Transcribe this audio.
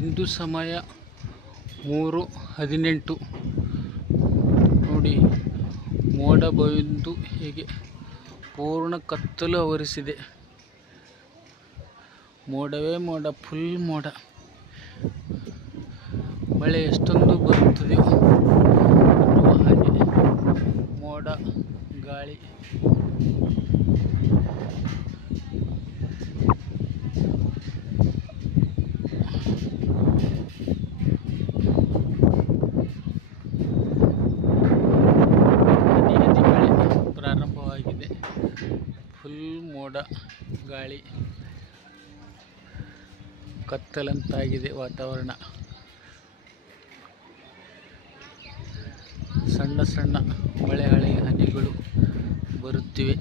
ಇಂದು ಸಮಯ 3:18 ನೋಡಿ. ಮೋಡ ಬಂದು ಹೇಗೆ ಪೂರ್ಣ ಕತ್ತಲು ಆವರಿಸಿದೆ. ಮೋಡವೇ ಮೋಡ, ಫುಲ್ ಮೋಡ. ಮಳೆ ಎಷ್ಟೊಂದು ಬರುತ್ತದೆಯೋ ಅನ್ನುವ ಹಾಗೆ ಮೋಡ, ಗಾಳಿ. ಪ್ರಾರಂಭವಾಗಿದೆ. ಫುಲ್ ಮೋಡ, ಗಾಳಿ, ಕತ್ತಲಂತಾಗಿದೆ ವಾತಾವರಣ. ಸಣ್ಣ ಸಣ್ಣ ಮಳೆ ಹನಿಗಳು ಬರುತ್ತಿವೆ.